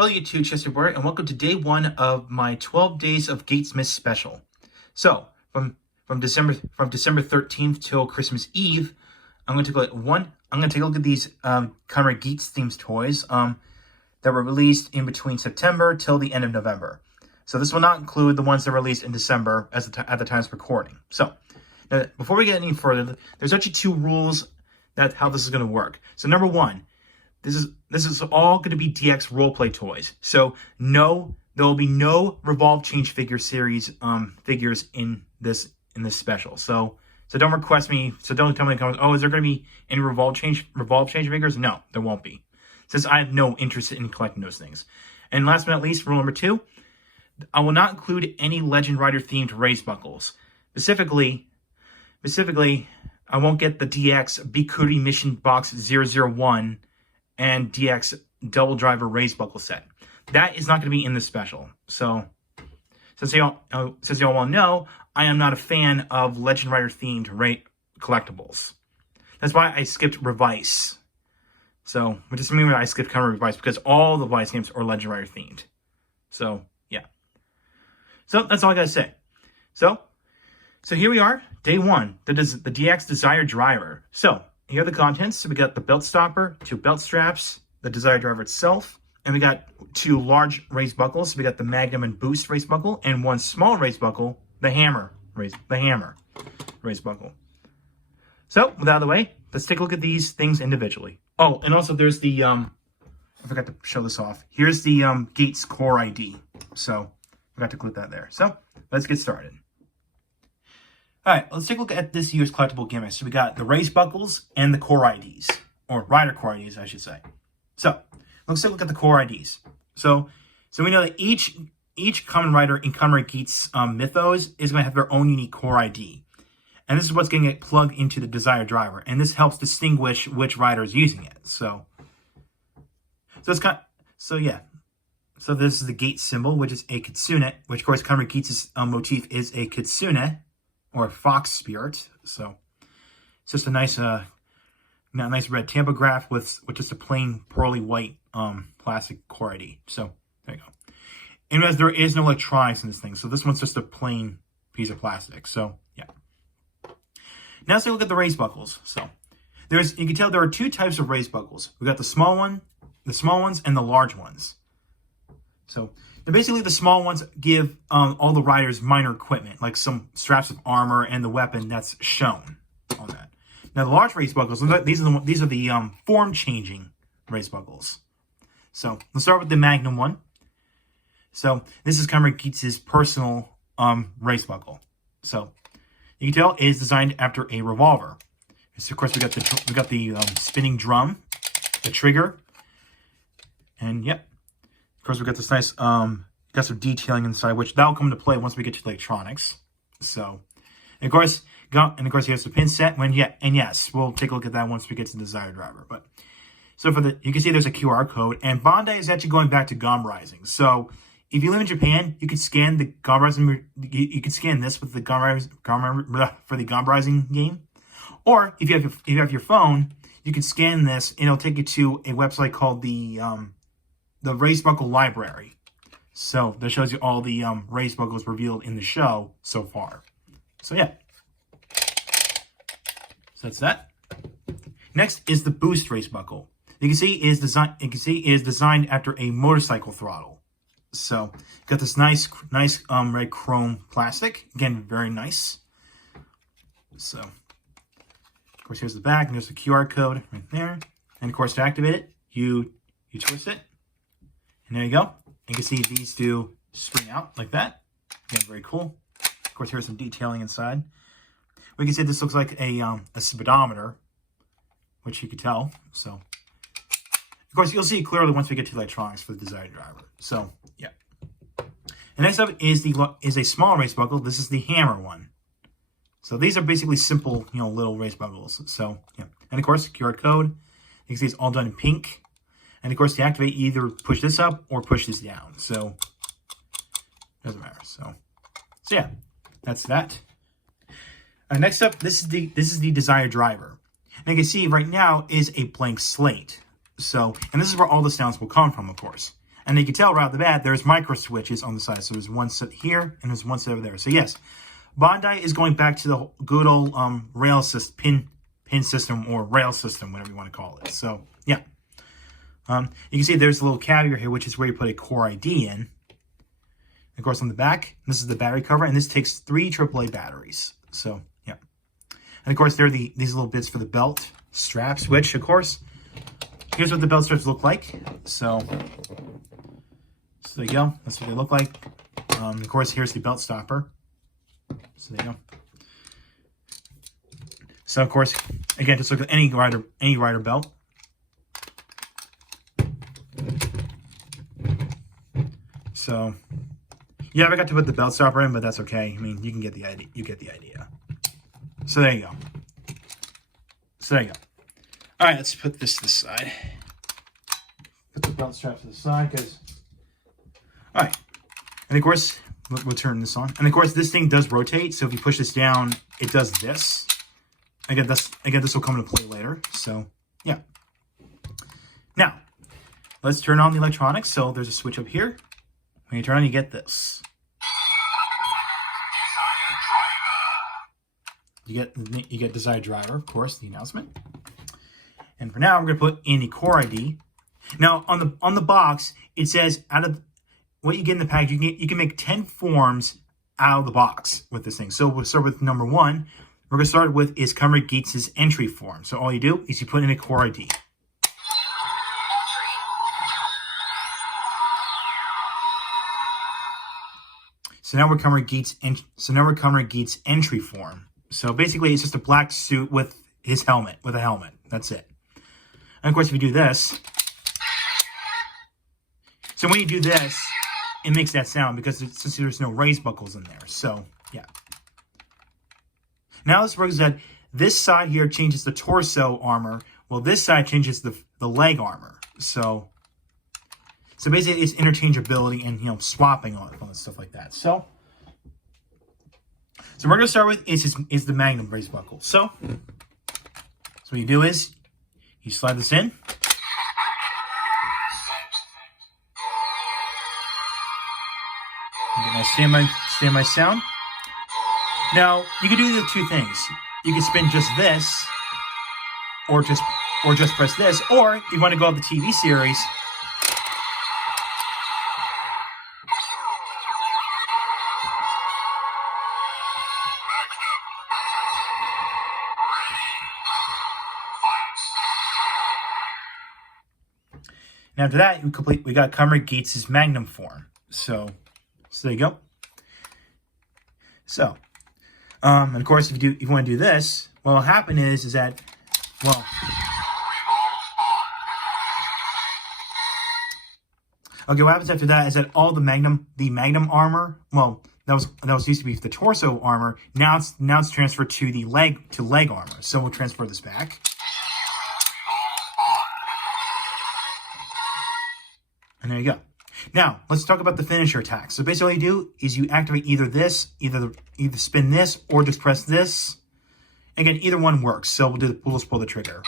Hello YouTube, Chester Boy, and welcome to day one of my 12 days of GEATSmas special. So, from December 13th till Christmas Eve, I'm going to take a look at these Kamen Geats themed toys that were released in between September till the end of November. So this will not include the ones that were released in December at the time of recording. So, now, before we get any further, there's actually two rules that how this is going to work. So number one, this is all going to be DX Roleplay Toys. So there will be no Revolve Change Figure series figures in this special. So don't request me. So don't tell me in the comments, oh, is there going to be any Revolve Change figures? No, there won't be, since I have no interest in collecting those things. And last but not least, rule number two, I will not include any Legend Rider themed race buckles. Specifically, I won't get the DX Bikuri Mission Box 001 and DX Double Driver Race Buckle set. That is not going to be in this special. So, since y'all all know, I am not a fan of Legend Rider themed collectibles. That's why I skipped Revice. So, which is mean I skipped Kamen Revice, because all the Revice games are Legend Rider themed. So, yeah. So, that's all I gotta say. So here we are, day one. That is the DX Desire Driver. So, here are the contents. So we got the belt stopper, 2 belt straps, the Desire Driver itself, and we got 2 large race buckles. So we got the Magnum and Boost race buckle, and 1 small race buckle, the Hammer race buckle. So, with that out of the way, let's take a look at these things individually. Oh, and also there's the I forgot to show this off. Here's the Geats core ID. So, I forgot to click that there. So, let's get started. Alright, let's take a look at this year's collectible gimmicks. So we got the race buckles and the core IDs. Or rider core IDs, I should say. So, let's take a look at the core IDs. So we know that each Kamen Rider in Kamen Geats mythos is going to have their own unique core ID. And this is what's going to get plugged into the Desire Driver. And this helps distinguish which rider is using it. So it's So this is the Gate symbol, which is a kitsune, which of course Kamen Geats' motif is a kitsune, or fox spirit. So it's just a nice red tampograph with just a plain pearly white plastic core ID. So there you go. And as there is no electronics in this thing, so this one's just a plain piece of plastic. So yeah. Now let's take a look at the race buckles. So you can tell there are 2 types of race buckles. We got the small ones, and the large ones. So basically, the small ones give all the riders minor equipment, like some straps of armor and the weapon that's shown on that. Now, the large race buckles, these are the form-changing race buckles. So let's start with the Magnum one. So this is Kamen Geats' personal race buckle. So you can tell it is designed after a revolver. So of course, we got the spinning drum, the trigger, and yep. Of course, we got this nice, got some detailing inside, which that'll come into play once we get to the electronics. So, and of course, he has the pin set. And yes, we'll take a look at that once we get to the Desire Driver. But so you can see there's a QR code, and Bandai is actually going back to Gum Rising. So, if you live in Japan, you can scan the Gum Rising. You can scan this with the for the Gum Rising game, or if you have your phone, you can scan this, and it'll take you to a website called the Race Buckle Library. So that shows you all the race buckles revealed in the show so far. So yeah. So that's that. Next is the Boost race buckle. You can see is designed after a motorcycle throttle. So got this nice red chrome plastic. Again, very nice. So of course here's the back, and there's the QR code right there. And of course to activate it, you twist it. And there you go. You can see these do spring out like that. Again, very cool. Of course, here's some detailing inside. We can see this looks like a speedometer, which you could tell. So, of course, you'll see clearly once we get to the electronics for the Desire Driver. So, yeah. And next up is a small race buckle. This is the Hammer one. So these are basically simple, little race buckles. So, yeah. And of course, QR code. You can see it's all done in pink. And of course, to activate, you either push this up or push this down. So, doesn't matter. So yeah, that's that. Next up, this is the Desire Driver. And you can see right now is a blank slate. So, and this is where all the sounds will come from, of course. And you can tell right off the bat, there's micro switches on the side. So there's one set here and there's one set over there. So yes, Bandai is going back to the good old rail system, pin system or rail system, whatever you want to call it. So yeah. You can see there's a little caviar here, which is where you put a core ID in. Of course, on the back, this is the battery cover, and this takes 3 AAA batteries. So, yeah. And of course, there are these little bits for the belt straps, which, of course, here's what the belt straps look like. So there you go. That's what they look like. Of course, here's the belt stopper. So there you go. So, of course, again, just look at any rider belt. So, yeah, I forgot to put the belt stopper in, but that's okay. I mean, you can get the idea. You get the idea. So there you go. All right, let's put this to the side. Put the belt strap to the side, because... All right. And, of course, we'll turn this on. And, of course, this thing does rotate, so if you push this down, it does this. Again, this will come into play later. So, yeah. Now, let's turn on the electronics. So there's a switch up here. When you turn on, you get this. You get Desired Driver, of course, the announcement. And for now, we're going to put in the core ID. Now, on the box, it says out of what you get in the package, you can make 10 forms out of the box with this thing. So we'll start with number 1. We're going to start with is Kamen Geats' entry form. So all you do is you put in a core ID. So now we're Kamen Geats' entry form. So basically, it's just a black suit with his helmet, with a helmet. That's it. And of course, if you do this, so when you do this, it makes that sound because since there's no raise buckles in there. So yeah. Now this works that this side here changes the torso armor, while this side changes the leg armor. So basically, it's interchangeability and swapping on it and stuff like that. So we're gonna start with is the Magnum brace buckle. So what you do is you slide this in. You get my standby sound. Now you can do the 2 things. You can spin just this, or just press this, or if you want to go up the TV series. And after that, we got Kamen Geats' Magnum form. So there you go. So, and of course, if you want to do this, what will happen is that, well, okay, what happens after that is that all the Magnum armor, well, that was used to be the torso armor. Now it's transferred to the leg armor. So we'll transfer this back. And there you go. Now, let's talk about the finisher attack. So basically all you do is you activate either spin this or just press this. Again, either one works. So we'll just pull the trigger.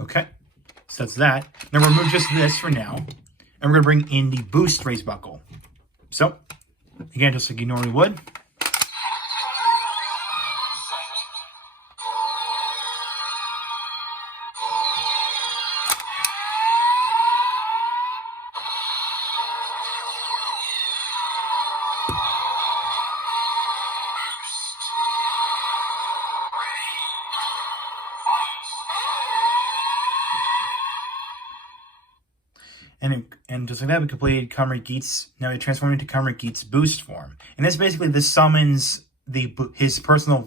Okay, so that's that. Now we'll remove just this for now. And we're going to bring in the boost raise buckle. So, again, just like you normally would. And just like that, we completed Kamen Geats. Now we transform into Kamen Geats boost form. And this summons his personal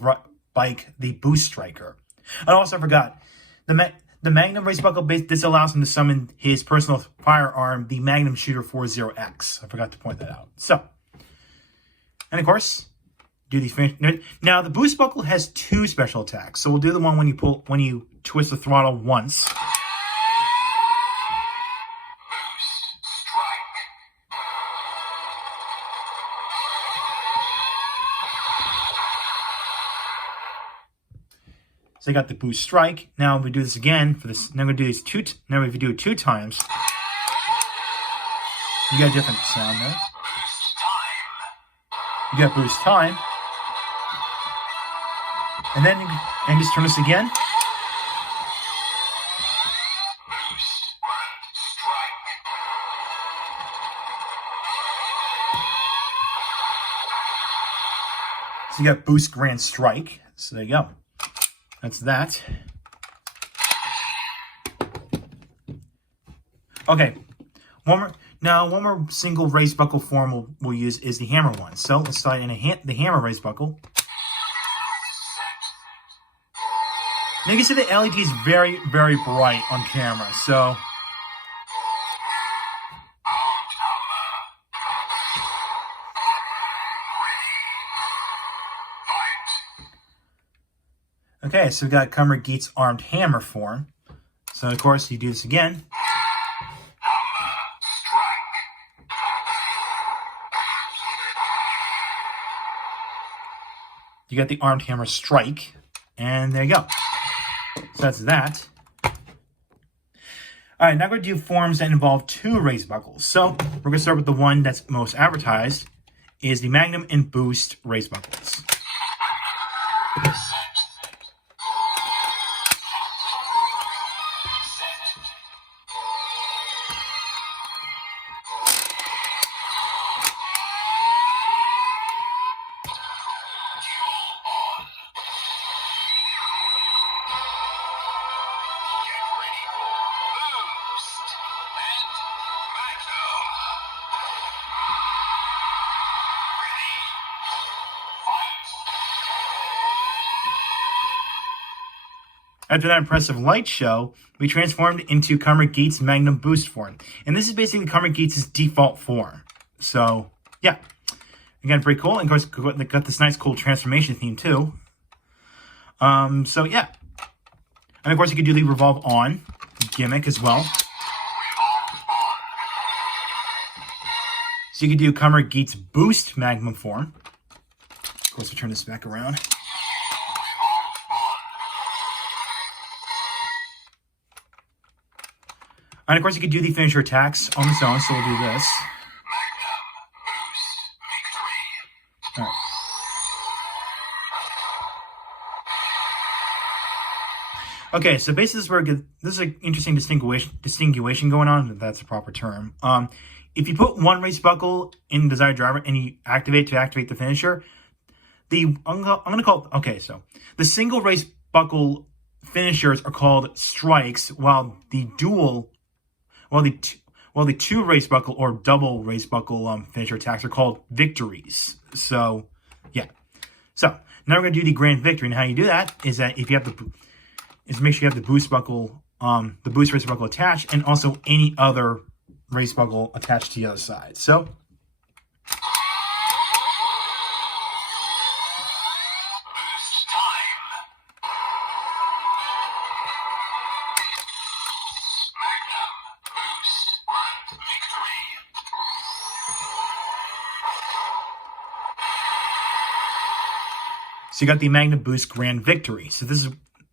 bike, the Boost Striker. And also, I forgot, the Magnum race buckle this allows him to summon his personal firearm, the Magnum Shooter 40X. I forgot to point that out. So, and of course, do the finish. Now the boost buckle has 2 special attacks. So we'll do the one when you twist the throttle once. So I got the boost strike. Now we do this again for this. Now I'm going to do these two. Now if you do it 2 times, you get a different sound there. You get boost time. And then and just turn this again. So you got boost grand strike. So there you go. That's that. Okay. One more single raise buckle form we'll use is the hammer one. So let's start in the hammer raise buckle. Now you can see the LED is very, very bright on camera. So okay, so we got Kamen Geats armed hammer form. So of course you do this again. You got the armed hammer strike, and there you go. So that's that. All right, now we're going to do forms that involve 2 raise buckles. So we're going to start with the one that's most advertised, is the Magnum and Boost raise buckles. After that impressive light show, we transformed into Kamen Geats Magnum Boost form. And this is basically Kamen Geats' default form. So, yeah. Again, pretty cool. And of course, they got this nice, cool transformation theme, too. So, yeah. And of course, you could do the Revolve on gimmick as well. So you could do Kamen Geats Boost Magnum form. Of course, we'll turn this back around. And of course, you could do the finisher attacks on its own, so we'll do this. All right. Okay, so basically this is an interesting distinguishing going on, if that's a proper term. If you put one race buckle in desired driver and you activate the finisher, I'm gonna call it, okay, so the single race buckle finishers are called strikes, while the 2 race buckle or double race buckle finisher attacks are called victories. So, yeah. So now we're gonna do the grand victory, and how you do that is that if you have make sure you have the boost buckle, the boost race buckle attached, and also any other race buckle attached to the other side. So. So you got the Magnum Boost Grand Victory. So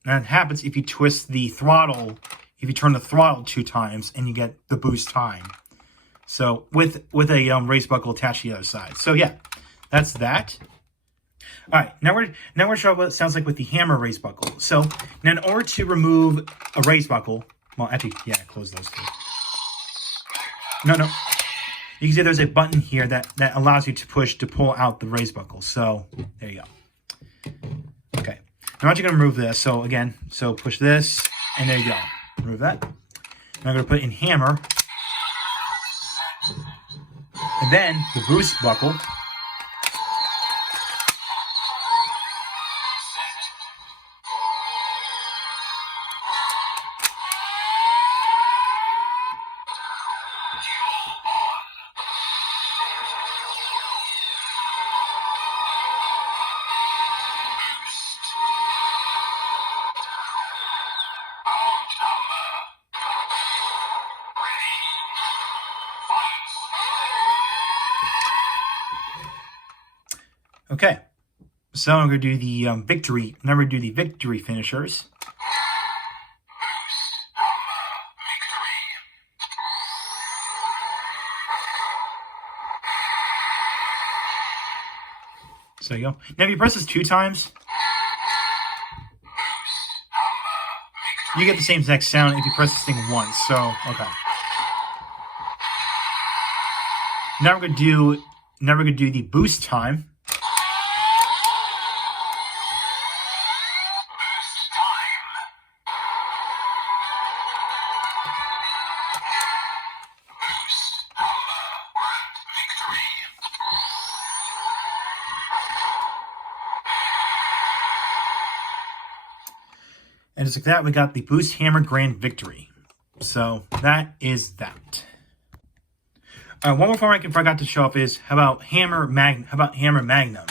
that happens if you twist the throttle, if you turn the throttle 2 times, and you get the boost time. So with a race buckle attached to the other side. So yeah, that's that. All right, now we're showing what it sounds like with the hammer race buckle. So now in order to remove a race buckle, well, actually, yeah, close those 2. No. You can see there's a button here that allows you to pull out the race buckle. So there you go. Okay, now I'm just going to remove this. So again, push this, and there you go. Remove that. Now I'm going to put in hammer. And then the boost buckle. Okay, So I'm going to do the victory. I'm going to do the victory finishers. So there you go. Now if you press this 2 times, you get the same exact sound if you press this thing once. So, okay. Now we're gonna do the boost time. And just like that, we got the Boost Hammer Grand Victory. So that is that. One more form I forgot to show off is how about Hammer Magnum?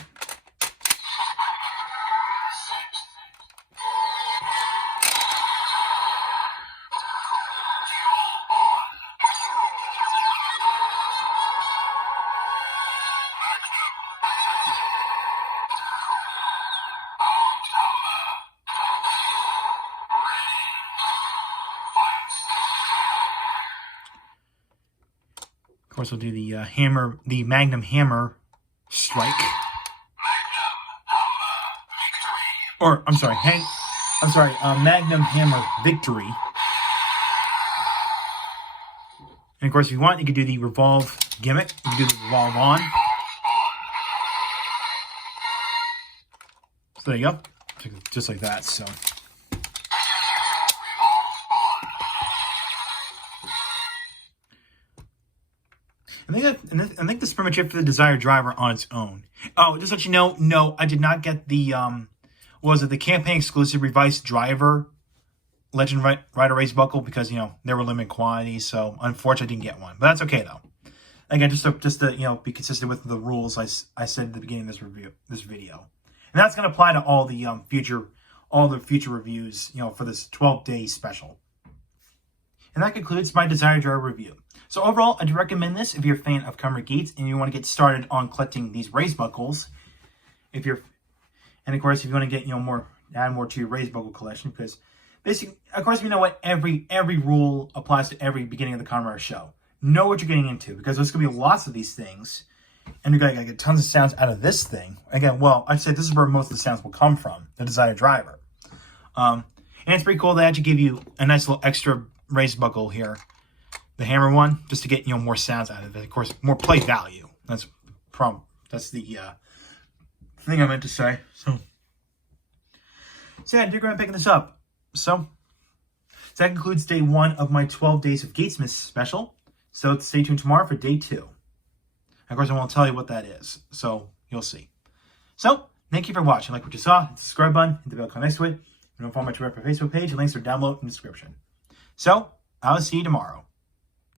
Of course, we'll do the Magnum Hammer Strike. Or, I'm sorry, Magnum Hammer Victory. And of course, if you want, you can do the Revolve gimmick. You can do the Revolve on. So there you go. Just like that, so. I think this is pretty much it for the Desire Driver on its own. Oh, just to let you know, no, I did not get the, the campaign exclusive Revised Driver Legend Rider Race Buckle because, there were limited quantities, so unfortunately I didn't get one. But that's okay, though. Again, just to be consistent with the rules I said at the beginning of this video. And that's going to apply to all the future reviews, for this 12-day special. And that concludes my Desire Driver review. So overall, I do recommend this if you're a fan of Kamen Geats and you want to get started on collecting these race buckles. And of course, if you want to get add more to your race buckle collection, because basically, of course, you know what, every rule applies to every beginning of the Kamen show. Know what you're getting into, because there's going to be lots of these things, and you're going to get tons of sounds out of this thing. Again, well, I'd say this is where most of the sounds will come from, the Desire Driver. And it's pretty cool. They actually give you a nice little extra race buckle here. The hammer one, just to get more sounds out of it. Of course, more play value. That's the thing I meant to say. So yeah, I do go ahead and picking this up. So that concludes day 1 of my 12 days of GEATSmas special. So stay tuned tomorrow for day 2. Of course, I won't tell you what that is. So you'll see. So thank you for watching. Like what you saw, hit the subscribe button, hit the bell icon next to it. And don't follow my Twitter or Facebook page. The links are down below in the description. So I'll see you tomorrow.